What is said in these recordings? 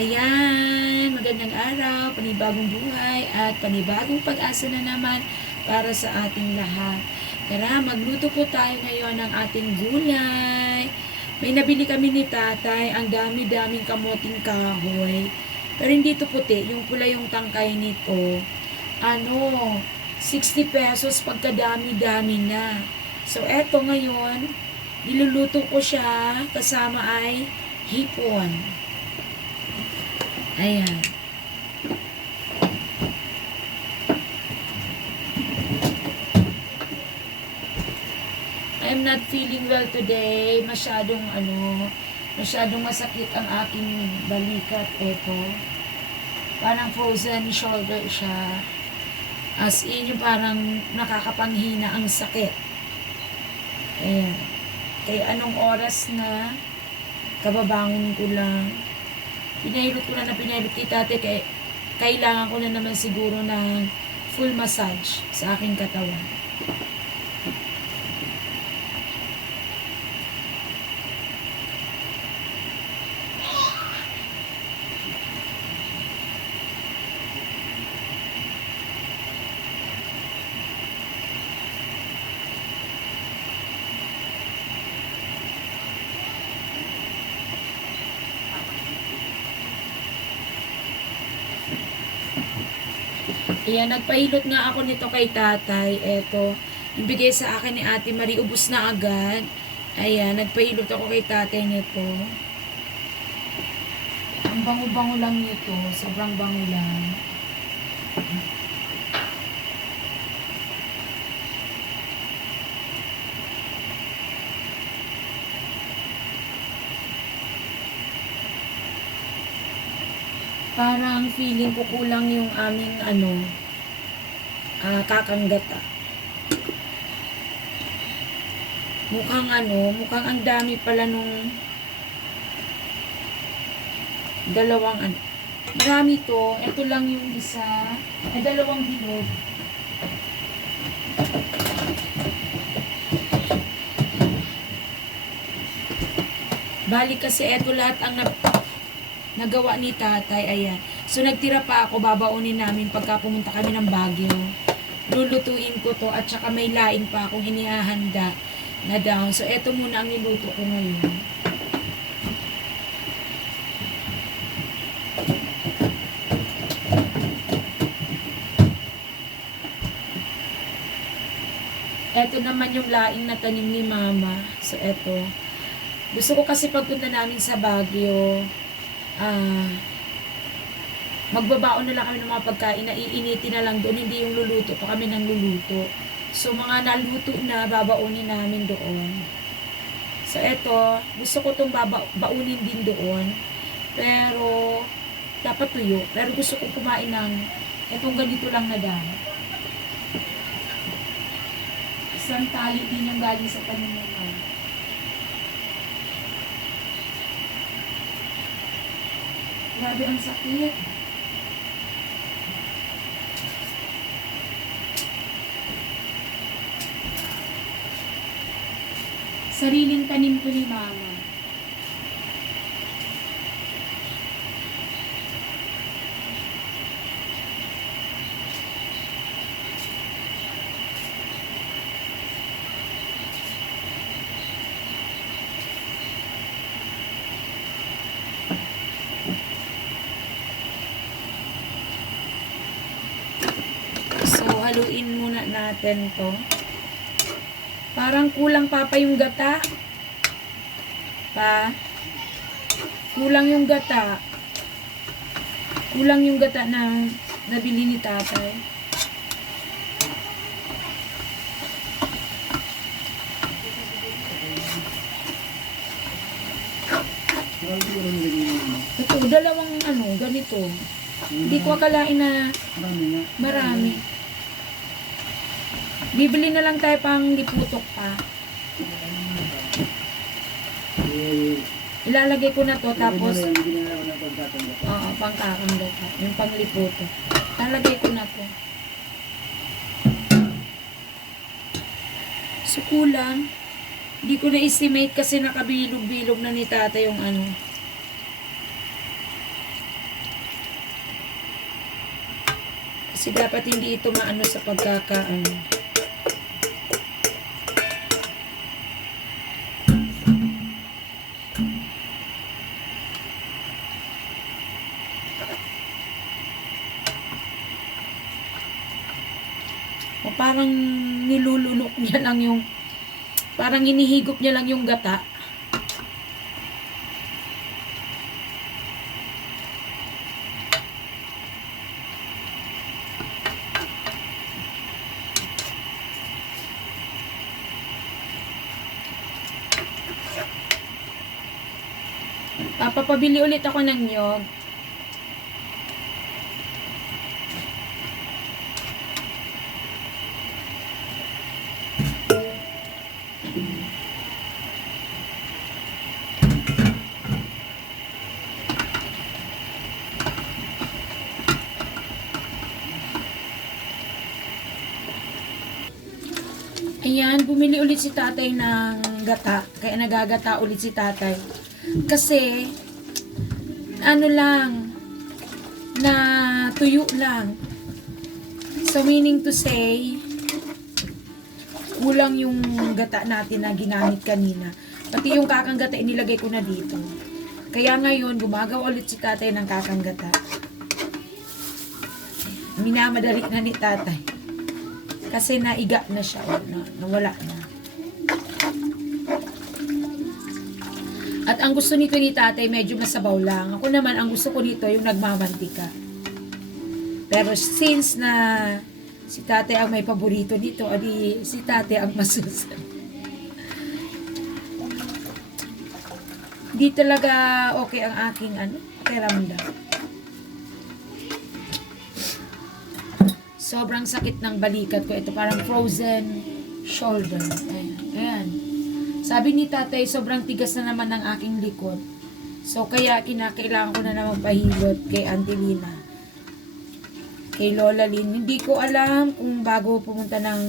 Ayan, magandang araw, panibagong buhay at panibagong pag-asa na naman para sa ating lahat. Tara, magluto po tayo ngayon ng ating gulay. May nabili kami ni tatay, ang dami-daming kamoting kahoy. Pero hindi to puti, yung pula yung tangkay nito. Ano, 60 pesos pagkadami-dami na. So, eto ngayon, niluluto ko siya, kasama ay hipon. Ayan. I'm not feeling well today. Masyadong ano, masyadong masakit ang aking balikat. Ito. Parang frozen shoulder siya. As in, yung parang nakakapanghina ang sakit. Ayan. Kaya anong oras na, kababangon ko lang. Pinahilot ko na na pinahilot kay tate kaya kailangan ko na naman siguro ng full massage sa aking katawan. Ayan, nagpahilot nga ako nito kay tatay. Eto, ibigay sa akin ni ate Marie, ubus na agad. Ayan, nagpahilot ako kay tatay nito. Ang bango-bango lang nito. Sobrang bango lang. Parang feeling ko kulang yung aming ano, ah, kakanggata. Mukhang ano, mukhang ang dami pala nung dalawang ano. Marami to. Ito lang yung isa. Ay, dalawang bilog. Balik kasi eto lahat ang nag nagawa ni tatay, ayan. So, nagtira pa ako, babaunin namin pagka pumunta kami ng Baguio. Lulutuin ko to at saka may laing pa akong inihahanda na down. So, eto muna ang niluto ko ngayon. Eto naman yung laing na tanim ni mama. So, eto. Gusto ko kasi pagpunta namin sa Baguio, ah, magbabaon na lang kami ng mga pagkain na iinitin na lang doon, hindi yung luluto pa kami ng luluto. So, mga naluto na, babaunin namin doon. So, eto, gusto ko itong baba, baunin din doon. Pero, dapat tuyo. Pero gusto ko kumain ng etong ganito lang na dami. Isang tali din yung galing sa mama. Grabe ang sakit. Sariling tanim ko ni mama. So, haluin muna natin to. Parang kulang pa pa yung gata. Pa. Kulang yung gata. Kulang yung gata na nabili ni tatay. Ito, dalawang ano, ganito. Hindi ko akalain na marami. Bibili na lang tayo pang liputok pa. Ilalagay ko na to tapos Oo, pangkakambot. Yung pangliputo. Lalagay ko na to. So, kulang. Hindi ko na-estimate kasi nakabilog-bilog na ni tata yung ano. Kasi dapat hindi ito maano sa pagkakaano. Parang nilulunok niya lang yung parang inihigop niya lang yung gata. Papapabili ulit ako ng nyog. Ayan, bumili ulit si tatay ng gata. Kaya nagagata ulit si tatay. Kasi, ano lang, na tuyo lang. So, meaning to say, kulang yung gata natin na ginamit kanina. Pati yung kakang gata, inilagay ko na dito. Kaya ngayon, gumagawa ulit si tatay ng kakang gata. Minamadali na ni tatay. Kasi naiga na siya, nawala na. At ang gusto nito ni tatay, medyo masabaw lang. Ako naman, ang gusto ko nito, yung nagmamantika. Pero since na si tatay ang may paborito nito, adi si tatay ang masusunod. Di talaga okay ang aking ano, pakiramdam. Sobrang sakit ng balikat ko. Ito parang frozen shoulder. Ayan. Ayan. Sabi ni tatay, sobrang tigas na naman ng aking likod. So, kaya kinakailangan ko na naman pahilot kay Auntie Lina. Kay Lola Lynn. Hindi ko alam kung bago pumunta ng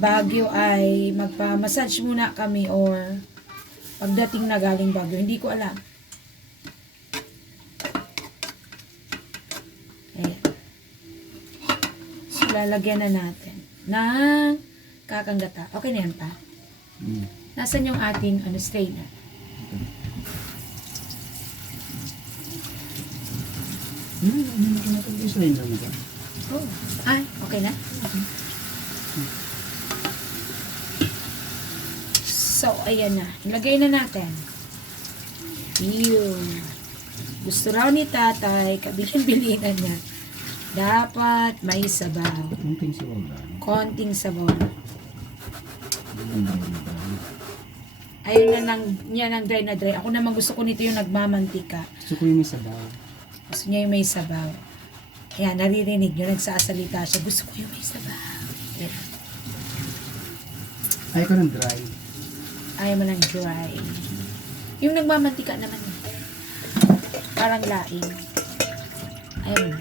Baguio ay magpa-massage muna kami or pagdating na galing Baguio. Hindi ko alam. Ayan. So, lalagyan na natin ng kakanggata. Okay na yan pa? Hmm. Nasaan yung ating ano, strainer? Hmm, ko na ito slime lang ba? Oh. Ay, okay na? So, ayan na. Ilagay na natin. Yun. Gusto raw ni tatay, kabilin-bilinan niya. Dapat may sabaw. Konting sabaw. Ang dami na ba? Ayun na nang, niya ng dry na dry. Ako naman gusto ko nito yung nagmamantika. Gusto ko yung may sabaw. Gusto niya yung may sabaw. Kaya naririnig nyo, nagsasalita siya. Gusto ko yung may sabaw. Yan. Ayaw ko ng dry. Ayaw mo ng dry. Yung nagmamantika naman. Parang laing. Ayaw mo na.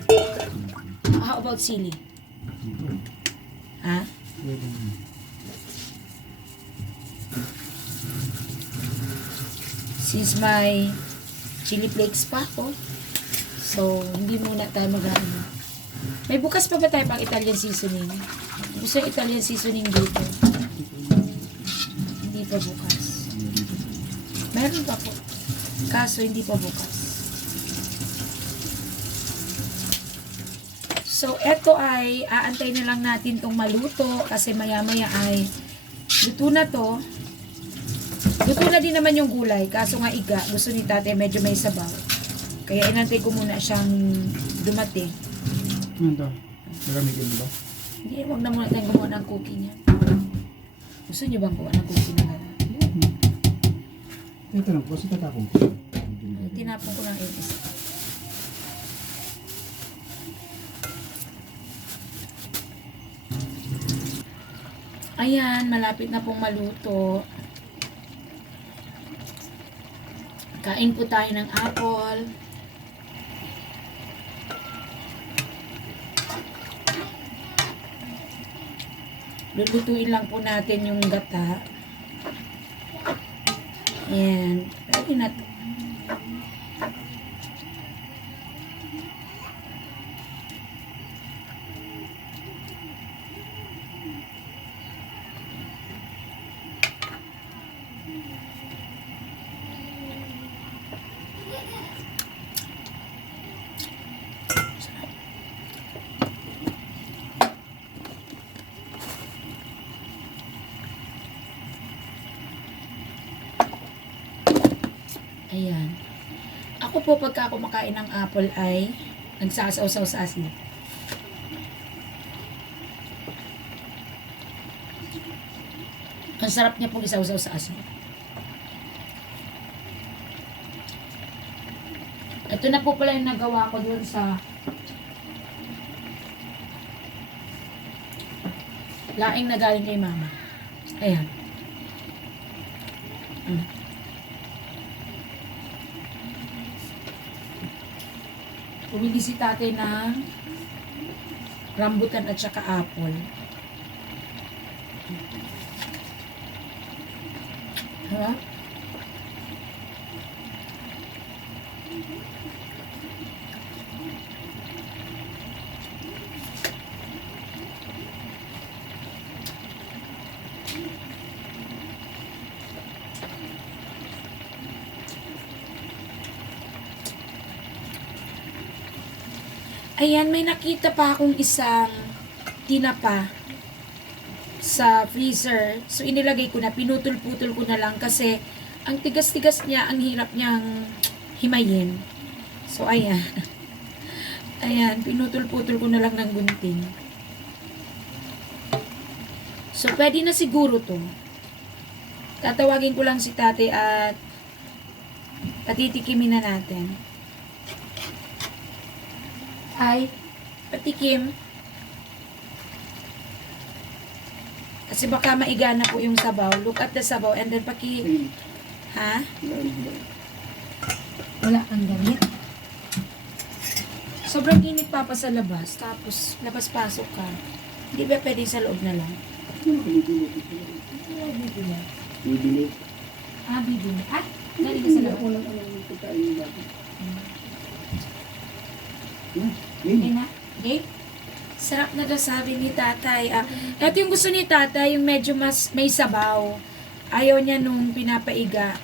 How about sili? Ha? Since may chili flakes pa ako, so hindi muna tayo mag May bukas pa ba tayo pang Italian seasoning? Gusto yung Italian seasoning dito. Hindi pa bukas. Meron pa po. Kaso hindi pa bukas. So, eto ay aantay na lang natin tong maluto kasi maya-maya ay luto na to. Luto na din naman yung gulay. Kaso nga iga, gusto ni tate medyo may sabaw. Kaya inantay ko muna siyang dumating. Ano to? Maramigin mo ba? Hindi, wag na muna tayong gumawa ng cookie niya. Gusto niyo bang gawa ng cookie na gano'n? Ito lang po, sa tatapong ko. Tinapon ko lang yung isa. Ayan, malapit na pong maluto. Kain po tayo ng apple. Lulutuin lang po natin yung gata. And, pwede na to. Ayan. Ako po pagka kumakain ng apple ay nagsasaw-saw sa asin. Ang sarap niya pong isaw-saw sa asin. Ito na po pala yung nagawa ko doon sa laing na galing kay mama. Ayan. Mm. Pumili si tatay ng rambutan at saka apple. Ha? Ayan, may nakita pa akong isang tinapa sa freezer. So, inilagay ko na, pinutol-putol ko na lang kasi ang tigas-tigas niya, ang hirap niyang himayin. So, ayan. Ayan, pinutol-putol ko na lang ng gunting. So, pwede na siguro to. Tatawagin ko lang si tate at patitikimin na natin. Ay, patikim. Kasi baka maiga na po yung sabaw. Look at the sabaw and then paki... Ha? Wala kang damit. Sobrang init pa pa sa labas. Tapos, labas-pasok ka. Hindi ba pwede sa loob na lang? Bibili. Bibili. Ah, bibili. Ah, galing sa loob. Walang alam yung pagkain yun. na? Okay? Sarap na daw sabi ni tatay. Ah, ito yung gusto ni tatay, yung medyo mas may sabaw. Ayaw niya nung pinapaiga.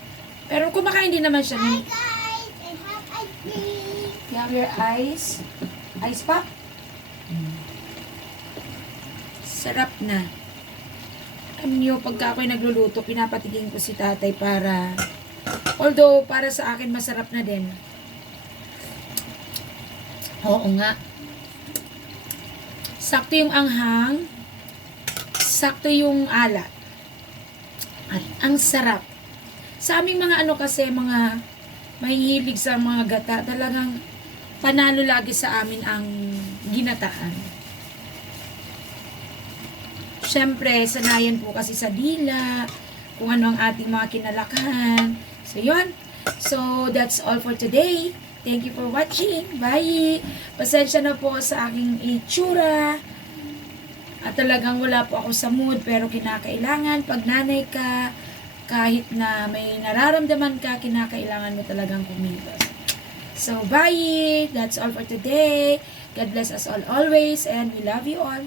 Pero kumakain din naman siya. Hi guys! I have ice cream! You have your ice? Ice pop? Sarap na. Alam niyo, pagka ako'y nagluluto, pinapatigin ko si tatay para... Although, para sa akin, masarap na din. Oo nga. Sakto yung anghang. Sakto yung alat. At ang sarap. Sa aming mga ano kasi, mga mahihilig sa mga gata, talagang panalo lagi sa amin ang ginataan. Siyempre, sanayan po kasi sa dila, kung ano ang ating mga kinalakahan. So, yun. So, that's all for today. Thank you for watching. Bye! Pasensya na po sa aking itsura. At talagang wala po ako sa mood, pero kinakailangan, pag nanay ka, kahit na may nararamdaman ka, kinakailangan mo talagang kumilos. So, bye! That's all for today. God bless us all always, and we love you all.